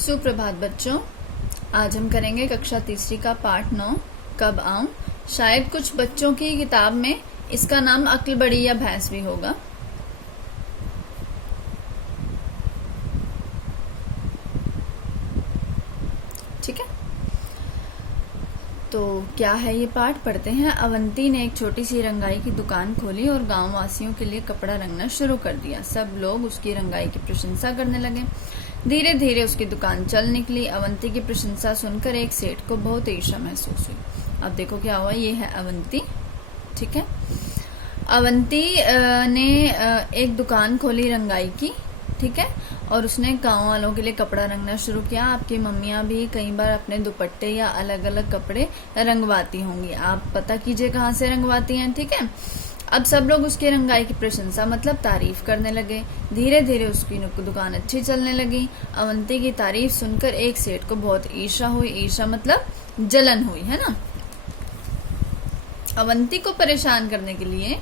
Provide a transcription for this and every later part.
सुप्रभात बच्चों। आज हम करेंगे कक्षा तीसरी का पाठ 9 कब आऊं। शायद कुछ बच्चों की किताब में इसका नाम अक्ल बड़ी या भैंस भी होगा। ठीक है, तो क्या है ये पाठ, पढ़ते हैं। अवंती ने एक छोटी सी रंगाई की दुकान खोली और गांव वासियों के लिए कपड़ा रंगना शुरू कर दिया। सब लोग उसकी रंगाई की प्रशंसा करने लगे। धीरे धीरे उसकी दुकान चल निकली। अवंती की प्रशंसा सुनकर एक सेठ को बहुत ईर्ष्या महसूस हुई। अब देखो क्या हुआ, ये है अवंती। ठीक है, अवंती ने एक दुकान खोली रंगाई की। ठीक है, और उसने गांव वालों के लिए कपड़ा रंगना शुरू किया। आपकी मम्मियां भी कई बार अपने दुपट्टे या अलग अलग कपड़े रंगवाती होंगी। आप पता कीजिए कहाँ से रंगवाती हैं। ठीक है, अब सब लोग उसकी रंगाई की प्रशंसा मतलब तारीफ करने लगे। धीरे धीरे उसकी दुकान अच्छी चलने लगी। अवंती की तारीफ सुनकर एक सेठ को बहुत ईर्ष्या हुई। ईर्ष्या मतलब जलन हुई, है ना। अवंती को परेशान करने के लिए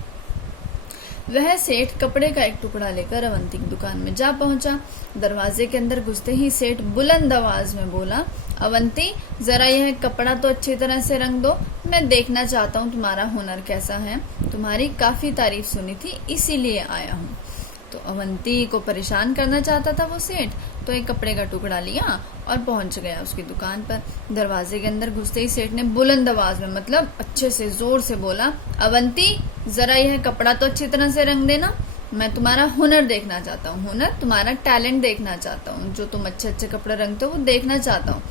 वह सेठ कपड़े का एक टुकड़ा लेकर अवंती की दुकान में जा पहुंचा। दरवाजे के अंदर घुसते ही सेठ बुलंद आवाज में बोला, अवंती जरा यह कपड़ा तो अच्छी तरह से रंग दो। मैं देखना चाहता हूँ तुम्हारा हुनर कैसा है। तुम्हारी काफी तारीफ सुनी थी, इसीलिए आया हूँ। तो अवंती को परेशान करना चाहता था वो सेठ, तो एक कपड़े का टुकड़ा लिया और पहुंच गया उसकी दुकान पर। दरवाजे के अंदर घुसते ही सेठ ने बुलंद आवाज में मतलब अच्छे से जोर से बोला, अवंती जरा यह कपड़ा तो अच्छी तरह से रंग देना। मैं तुम्हारा हुनर देखना चाहता हूँ। हुनर तुम्हारा टैलेंट देखना चाहता हूँ। जो तुम अच्छे अच्छे कपड़े रंगते हो वो देखना चाहता हूँ।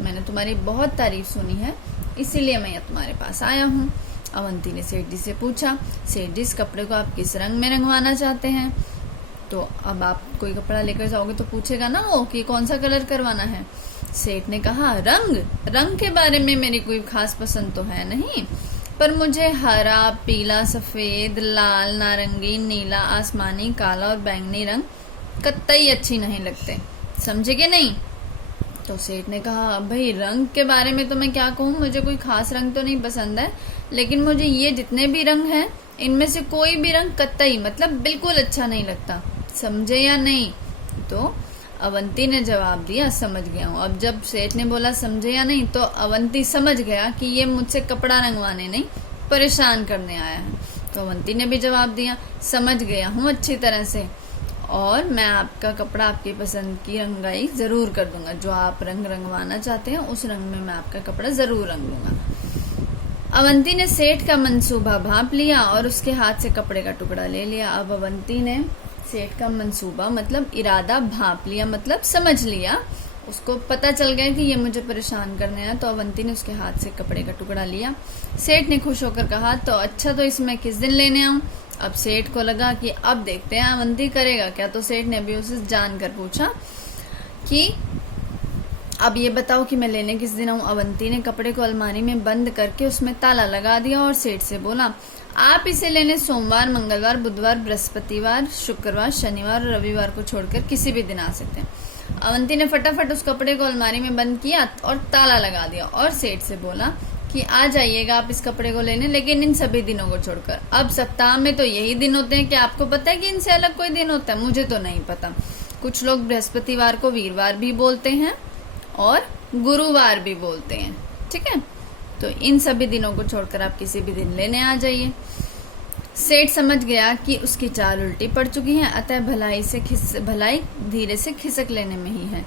मैंने तुम्हारी बहुत तारीफ सुनी है, इसीलिए मैं तुम्हारे पास आया हूँ। अवंती ने सेठ जी से पूछा, सेठ जी इस कपड़े को आप किस रंग में रंगवाना चाहते हैं। तो अब आप कोई कपड़ा लेकर जाओगे तो पूछेगा ना वो कि कौन सा कलर करवाना है। सेठ ने कहा, रंग के बारे में मेरी कोई खास पसंद तो है नहीं, पर मुझे हरा, पीला, सफेद, लाल, नारंगी, नीला, आसमानी, काला और बैंगनी रंग कतई अच्छी नहीं लगते। समझे कि नहीं। तो सेठ ने कहा, भाई रंग के बारे में तो मैं क्या कहूँ, मुझे कोई खास रंग तो नहीं पसंद है, लेकिन मुझे ये जितने भी रंग हैं इनमें से कोई भी रंग कतई मतलब बिल्कुल अच्छा नहीं लगता। समझे या नहीं। तो अवंती ने जवाब दिया, समझ गया हूँ। अब जब सेठ ने बोला समझे या नहीं, तो अवंती समझ गया कि ये मुझसे कपड़ा रंगवाने नहीं परेशान करने आया है। तो अवंती ने भी जवाब दिया, समझ गया हूँ अच्छी तरह से, और मैं आपका कपड़ा आपकी पसंद की रंगाई जरूर कर दूंगा। जो आप रंग रंगवाना चाहते हैं उस रंग में मैं आपका कपड़ा जरूर रंग लूंगा। अवंती ने सेठ का मंसूबा भांप लिया और उसके हाथ से कपड़े का टुकड़ा ले लिया। अब अवंती ने सेठ का मंसूबा मतलब इरादा भांप लिया मतलब समझ लिया। उसको पता चल गया कि ये मुझे परेशान करने आया। तो अवंती ने उसके हाथ से कपड़े का टुकड़ा लिया। सेठ ने खुश होकर कहा, तो अच्छा तो इसमें किस दिन लेने आऊं। अब सेठ को लगा कि अब देखते हैं अवंती करेगा क्या। तो सेठ ने भी उसे जानकर पूछा कि अब ये बताओ कि मैं लेने किस दिन आऊं। अवंती ने कपड़े को अलमारी में बंद करके उसमें ताला लगा दिया और सेठ से बोला, आप इसे लेने सोमवार, मंगलवार, बुधवार, बृहस्पतिवार, शुक्रवार, शनिवार और रविवार को छोड़कर किसी भी दिन आ सकते हैं। अवंती ने फटाफट उस कपड़े को अलमारी में बंद किया और ताला लगा दिया और सेठ से बोला कि आ जाइएगा आप इस कपड़े को लेने, लेकिन इन सभी दिनों को छोड़कर। अब सप्ताह में तो यही दिन होते हैं, क्या आपको पता है कि इनसे अलग कोई दिन होता है। मुझे तो नहीं पता। कुछ लोग बृहस्पतिवार को वीरवार भी बोलते हैं और गुरुवार भी बोलते हैं। ठीक है, तो इन सभी दिनों को छोड़कर आप किसी भी दिन लेने आ जाइए। सेठ समझ गया कि उसकी चाल उल्टी पड़ चुकी है, अतः भलाई धीरे से खिसक लेने में ही है।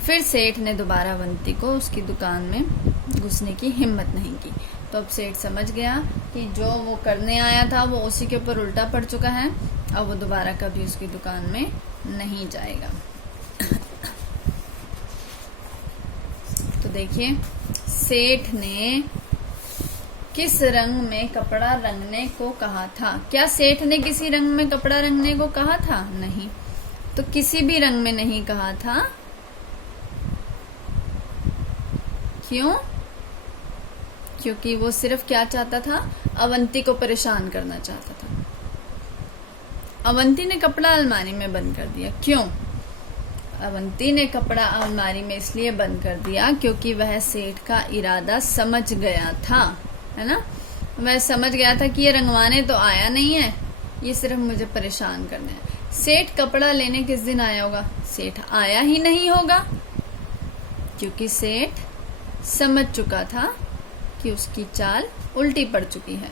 फिर सेठ ने दोबारा अवंती को उसकी दुकान में घुसने की हिम्मत नहीं की। तो अब सेठ समझ गया कि जो वो करने आया था वो उसी के ऊपर उल्टा पड़ चुका है। अब वो दोबारा कभी उसकी दुकान में नहीं जाएगा। तो देखिए, सेठ ने किस रंग में कपड़ा रंगने को कहा था। क्या सेठ ने किसी रंग में कपड़ा रंगने को कहा था? नहीं। तो किसी भी रंग में नहीं कहा था। क्यों? क्योंकि वो सिर्फ क्या चाहता था, अवंती को परेशान करना चाहता था। अवंती ने कपड़ा अलमारी में बंद कर दिया। क्यों? अवंती ने कपड़ा अलमारी में इसलिए बंद कर दिया क्योंकि वह सेठ का इरादा समझ गया था, है ना। वह समझ गया था कि ये रंगवाने तो आया नहीं है, ये सिर्फ मुझे परेशान करना है। सेठ कपड़ा लेने किस दिन आया होगा? सेठ आया ही नहीं होगा, क्योंकि सेठ समझ चुका था कि उसकी चाल उल्टी पड़ चुकी है।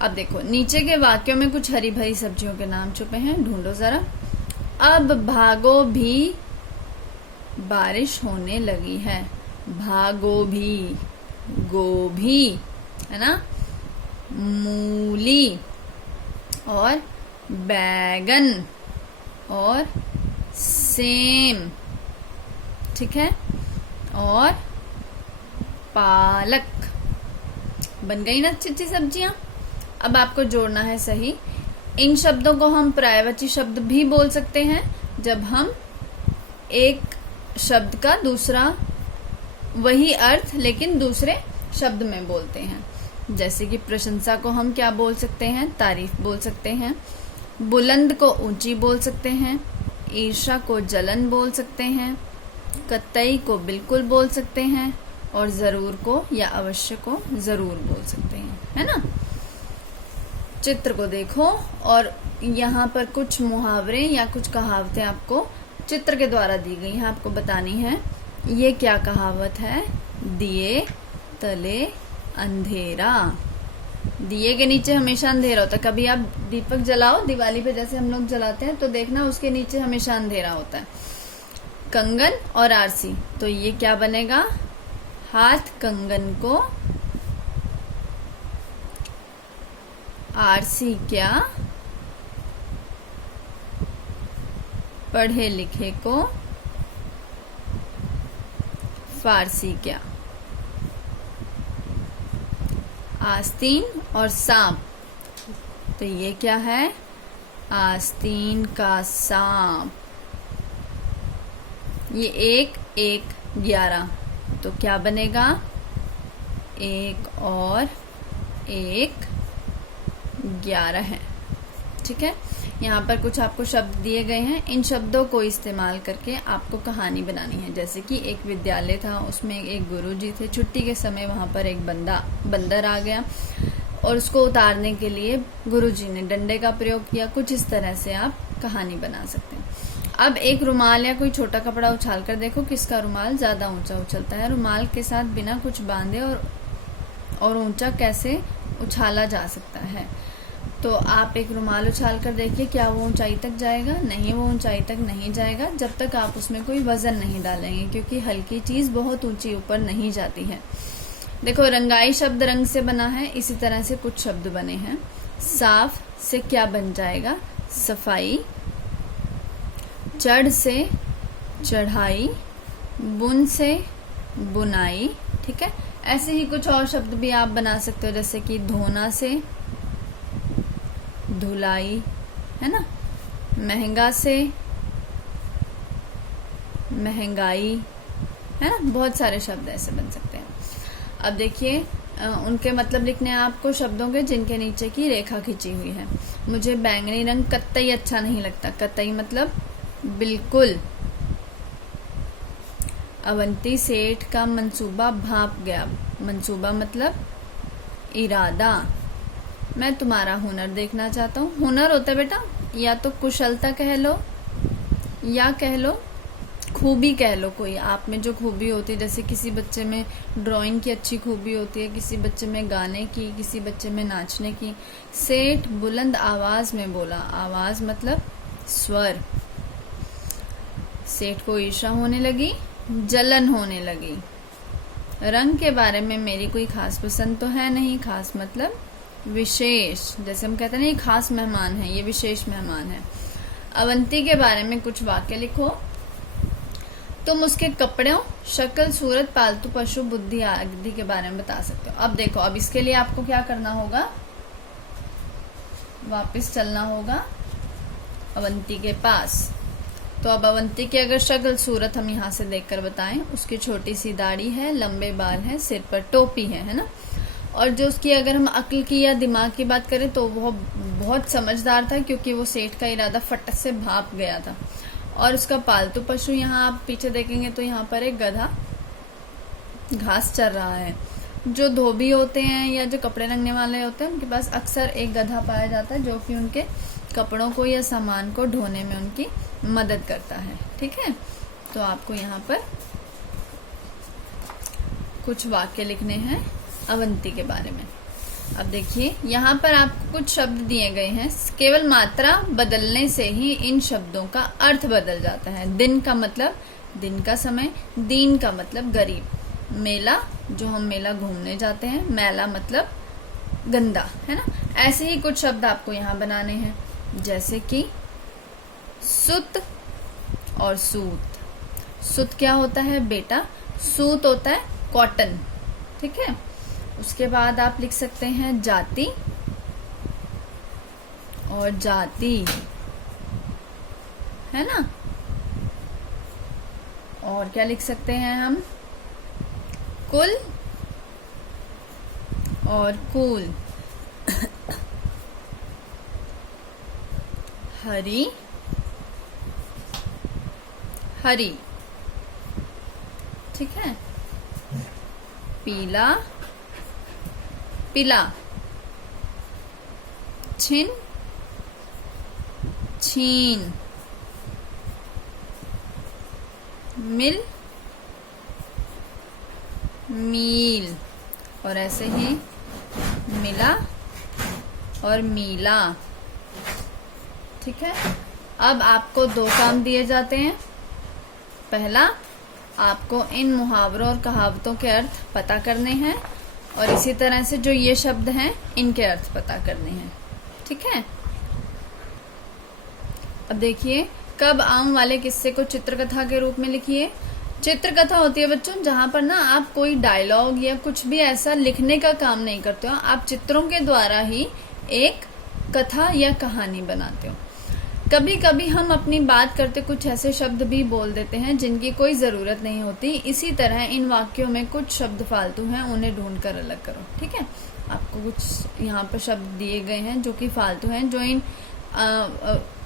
अब देखो नीचे के वाक्यों में कुछ हरी भरी सब्जियों के नाम छुपे हैं, ढूंढो जरा। अब भागो भी, बारिश होने लगी है। भागो भी, गोभी है ना, मूली और बैगन और सेम, ठीक है, और पालक। बन गई ना अच्छी अच्छी सब्जियां। अब आपको जोड़ना है सही। इन शब्दों को हम पर्यायवाची शब्द भी बोल सकते हैं जब हम एक शब्द का दूसरा वही अर्थ लेकिन दूसरे शब्द में बोलते हैं। जैसे कि प्रशंसा को हम क्या बोल सकते हैं, तारीफ बोल सकते हैं। बुलंद को ऊंची बोल सकते हैं। ईर्ष्या को जलन बोल सकते हैं। कतई को बिल्कुल बोल सकते हैं। और जरूर को या अवश्य को जरूर बोल सकते हैं, है ना। चित्र को देखो और यहाँ पर कुछ मुहावरे या कुछ कहावतें आपको चित्र के द्वारा दी गई हैं, आपको बतानी है। ये क्या कहावत है, दिए तले अंधेरा। दिए के नीचे हमेशा अंधेरा होता है। कभी आप दीपक जलाओ दिवाली पे, जैसे हम लोग जलाते हैं, तो देखना उसके नीचे हमेशा अंधेरा होता है। कंगन और आरसी, तो ये क्या बनेगा, हाथ कंगन को, आरसी क्या, पढ़े लिखे को, फारसी क्या। आस्तीन और सांप, तो ये क्या है, आस्तीन का सांप। ये 1 1 11, तो क्या बनेगा, 1 और 1 11 है, ठीक है। यहाँ पर कुछ आपको शब्द दिए गए हैं। इन शब्दों को इस्तेमाल करके आपको कहानी बनानी है। जैसे कि एक विद्यालय था, उसमें एक गुरुजी थे। छुट्टी के समय वहां पर एक बंदर आ गया और उसको उतारने के लिए गुरुजी ने डंडे का प्रयोग किया। कुछ इस तरह से आप कहानी बना सकते हैं। अब एक रुमाल या कोई छोटा कपड़ा उछाल कर देखो किसका रुमाल ज्यादा ऊंचा उछलता है। रुमाल के साथ बिना कुछ बांधे और ऊंचा कैसे उछाला जा सकता है। तो आप एक रुमाल उछाल कर देखिए, क्या वो ऊंचाई तक जाएगा? नहीं, वो ऊंचाई तक नहीं जाएगा जब तक आप उसमें कोई वजन नहीं डालेंगे, क्योंकि हल्की चीज बहुत ऊंची ऊपर नहीं जाती है। देखो रंगाई शब्द रंग से बना है, इसी तरह से कुछ शब्द बने हैं। साफ से क्या बन जाएगा, सफाई। चढ़ से चढ़ाई, बुन से बुनाई, ठीक है। ऐसे ही कुछ और शब्द भी आप बना सकते हो, जैसे कि धोना से धुलाई, है ना। महंगा से महंगाई, है ना। बहुत सारे शब्द ऐसे बन सकते हैं। अब देखिए उनके मतलब लिखने हैं आपको शब्दों के जिनके नीचे की रेखा खींची हुई है। मुझे बैंगनी रंग कतई अच्छा नहीं लगता। कतई मतलब बिल्कुल। अवंती सेठ का मंसूबा भाप गया। मंसूबा मतलब इरादा। मैं तुम्हारा हुनर देखना चाहता हूँ। हुनर होता है बेटा या तो कुशलता कह लो या कह लो खूबी कह लो। कोई आप में जो खूबी होती है, जैसे किसी बच्चे में ड्राइंग की अच्छी खूबी होती है, किसी बच्चे में गाने की, किसी बच्चे में नाचने की। सेठ बुलंद आवाज में बोला। आवाज मतलब स्वर। सेठ को ईर्ष्या होने लगी, जलन होने लगी। रंग के बारे में मेरी कोई खास पसंद तो है नहीं। खास मतलब विशेष। जैसे हम कहते हैं ना ये खास मेहमान है, ये विशेष मेहमान है। अवंती के बारे में कुछ वाक्य लिखो। तुम उसके कपड़ों, शक्ल, सूरत, पालतू पशु, बुद्धि आदि के बारे में बता सकते हो। अब देखो, अब इसके लिए आपको क्या करना होगा, वापस चलना होगा अवंती के पास। तो अब अवंती की अगर शक्ल सूरत हम यहाँ से देखकर बताएं, उसकी छोटी सी दाढ़ी है, लंबे बाल हैं, सिर पर टोपी है ना। और जो उसकी अगर हम अक्ल की या दिमाग की बात करें तो वो बहुत समझदार था, क्योंकि वो सेठ का इरादा फटक से भाप गया था। और उसका पालतू पशु, यहाँ आप पीछे देखेंगे तो यहाँ पर एक गधा घास चर रहा है। जो धोबी होते हैं या जो कपड़े रंगने वाले होते हैं, उनके पास अक्सर एक गधा पाया जाता है जो कि उनके कपड़ों को या सामान को ढोने में उनकी मदद करता है। ठीक है, तो आपको यहाँ पर कुछ वाक्य लिखने हैं अवंती के बारे में। अब देखिए यहाँ पर आपको कुछ शब्द दिए गए हैं, केवल मात्रा बदलने से ही इन शब्दों का अर्थ बदल जाता है। दिन का मतलब दिन का समय, दीन का मतलब गरीब, मेला जो हम मेला घूमने जाते हैं, मैला मतलब गंदा, है ना। ऐसे ही कुछ शब्द आपको यहाँ बनाने हैं, जैसे कि सुत और सूत। सुत क्या होता है बेटा, सूत होता है कॉटन, ठीक है। उसके बाद आप लिख सकते हैं जाति और जाति, है ना। और क्या लिख सकते हैं हम, कुल और कुल, हरी हरी, ठीक है। पीला पीला, छिन छीन, मिल मील, और ऐसे ही मिला और मीला, ठीक है। अब आपको दो काम दिए जाते हैं। पहला, आपको इन मुहावरों और कहावतों के अर्थ पता करने हैं, और इसी तरह से जो ये शब्द हैं इनके अर्थ पता करने हैं, ठीक है। अब देखिए, कब आऊं वाले किस्से को चित्रकथा के रूप में लिखिए। चित्रकथा होती है बच्चों जहां पर ना आप कोई डायलॉग या कुछ भी ऐसा लिखने का काम नहीं करते हो, आप चित्रों के द्वारा ही एक कथा या कहानी बनाते हो। कभी कभी हम अपनी बात करते कुछ ऐसे शब्द भी बोल देते हैं जिनकी कोई जरूरत नहीं होती। इसी तरह इन वाक्यों में कुछ शब्द फालतू हैं, उन्हें ढूंढकर अलग करो, ठीक है। आपको कुछ यहाँ पर शब्द दिए गए हैं जो कि फालतू हैं, जो इन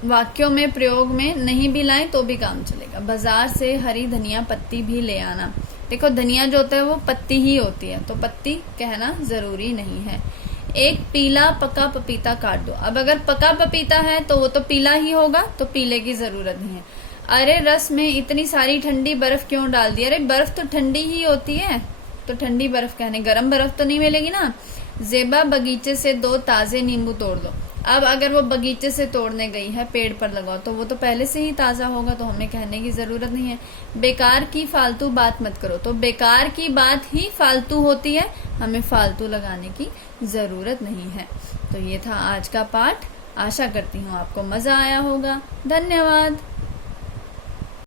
वाक्यों में प्रयोग में नहीं भी लाएं तो भी काम चलेगा। बाजार से हरी धनिया पत्ती भी ले आना। देखो, धनिया जो होता है वो पत्ती ही होती है, तो पत्ती कहना जरूरी नहीं है। एक पीला पका पपीता काट दो। अब अगर पका पपीता है तो वो तो पीला ही होगा, तो पीले की जरूरत नहीं है। अरे रस में इतनी सारी ठंडी बर्फ क्यों डाल दी? अरे बर्फ तो ठंडी ही होती है, तो ठंडी बर्फ कहने, गर्म बर्फ तो नहीं मिलेगी ना। जेबा बगीचे से 2 ताजे नींबू तोड़ दो। अब अगर वो बगीचे से तोड़ने गई है, पेड़ पर लगाओ, तो वो तो पहले से ही ताजा होगा, तो हमें कहने की जरूरत नहीं है। बेकार की फालतू बात मत करो, तो बेकार की बात ही फालतू होती है, हमें फालतू लगाने की जरूरत नहीं है। तो ये था आज का पाठ। आशा करती हूँ आपको मजा आया होगा। धन्यवाद।